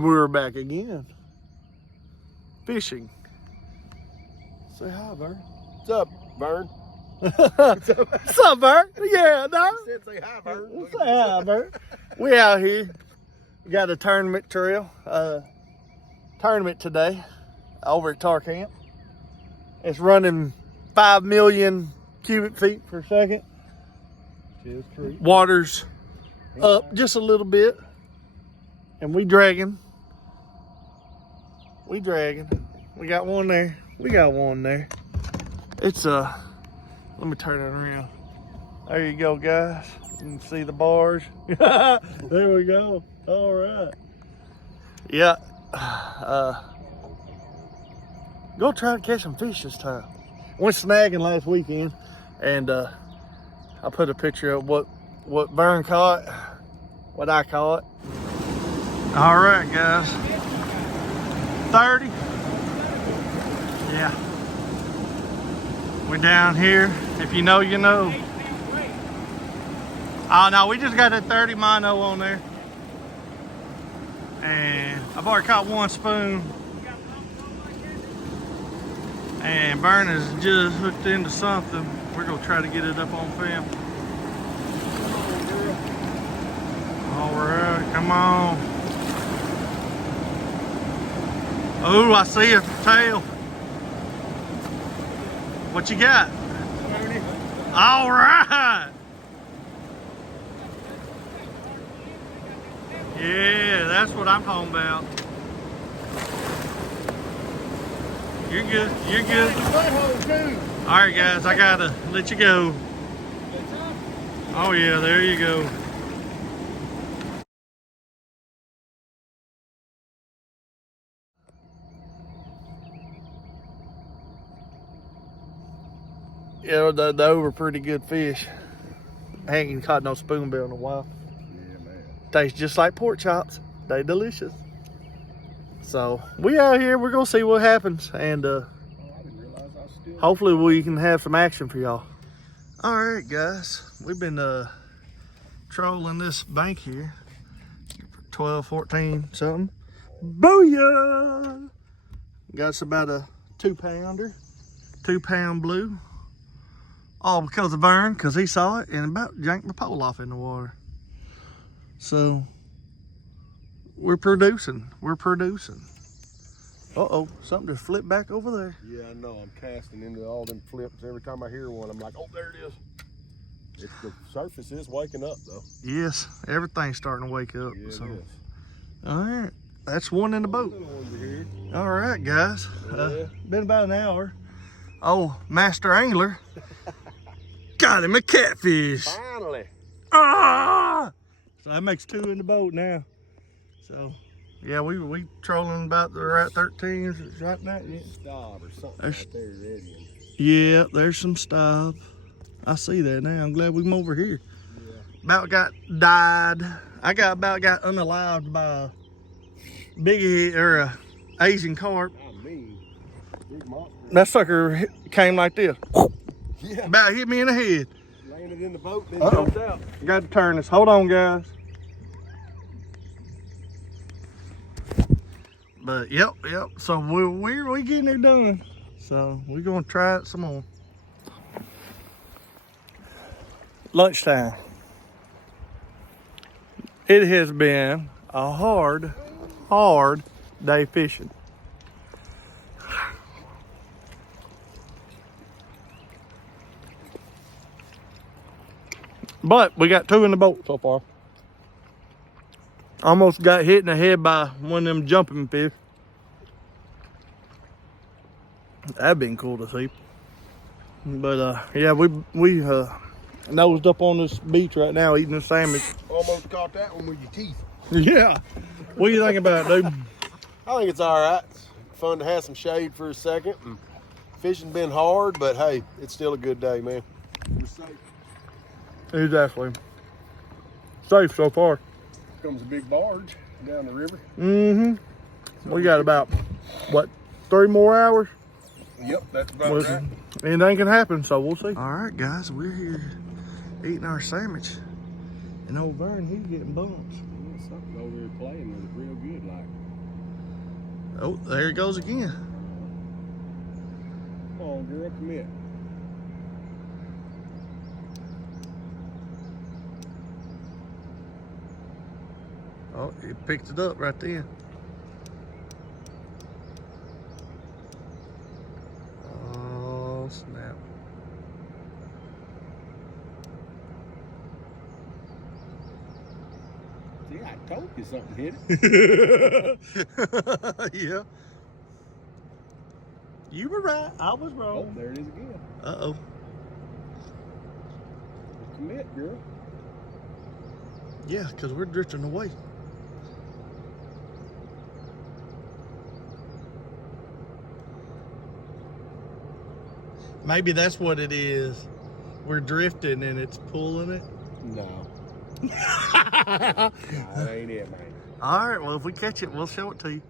We're back again. Fishing. Say hi, Vern. What's up, Vern? What's up, Vern? Yeah, no. I said say hi, Vern. Say hi, Vern. We out here. We got a tournament trail. Tournament today over at Tar Camp. It's running 5 million cubic feet per second. Water's up just a little bit. And we dragging. We got one there. We got one there. It's let me turn it around. There you go, guys. You can see the bars. There we go. All right. Yeah. Go try to catch some fish this time. Went snagging last weekend, and I put a picture of what Vern caught, what I caught. All right, guys. 30. Yeah. We're down here. If you know, you know. Oh no, we just got that 30 mono on there. And I've already caught one spoon. And Vern is just hooked into something. We're gonna try to get it up on film. All right, come on. Oh, I see a tail. What you got? 30. All right. Yeah, that's what I'm talking about. You're good. You're good. All right, guys, I gotta let you go. Oh yeah, there you go. Yeah, they were pretty good fish. I ain't caught no spoonbill in a while. Yeah, man. Tastes just like pork chops. They delicious. So we out here. We're gonna see what happens, and I didn't realize I was still. hopefully we can have some action for y'all. All right, guys. We've been trolling this bank here. 12, 14, something. Booyah! Got us about a 2-pounder, 2-pound blue. All because of Vern, because he saw it and about yanked my pole off in the water. So we're producing. We're producing. Uh-oh, something just flipped back over there. Yeah, I know. I'm casting into all them flips. Every time I hear one, I'm like, oh, there it is. The surface is waking up, though. Yes, everything's starting to wake up. Yeah, So, it is. all right, that's one in the boat. Little ones are here. All right, guys. Yeah. Been about an hour. Oh, master angler got him a catfish. Finally. Ah! So that makes 2 in the boat now. So, yeah, we trolling about the right 13s right now. Yeah. Stop or something There's- right there ready. Yeah, there's some stop. I see that now. I'm glad we come over here. Yeah. About got died. I got unalived by a big or a Asian carp. I mean, big monster. That sucker came like this. Yeah. About hit me in the head. Landed in the boat, then Uh-oh. jumped out. Got to turn this. Hold on, guys. But yep. So we getting it done. So we're gonna try it some more. Lunchtime. It has been a hard day fishing. But we got 2 in the boat so far. Almost got hit in the head by one of them jumping fish. That'd been cool to see. But yeah, we nosed up on this beach right now eating a sandwich. Almost caught that one with your teeth. Yeah. What do you think about it, dude? I think it's all right. It's fun to have some shade for a second. And fishing's been hard, but hey, it's still a good day, man. We're safe. Exactly. Safe so far. Comes a big barge down the river. Mm-hmm. We got about, what, 3 more hours? Yep, that's about right. Anything can happen, so we'll see. All right, guys, we're here eating our sandwich. And over there, he's getting bumps. Yeah, something over there playing with it real good, like. Oh, there it goes again. Come on, girl, commit. Oh, it picked it up right then. Oh, snap. See, I told you something hit it. Yeah. You were right. I was Oh, wrong. there it is again. Uh-oh. Commit, girl. Yeah, because we're drifting away. Maybe that's what it is. We're drifting and it's pulling it. No. No, that ain't it, man. All right, well, if we catch it, we'll show it to you.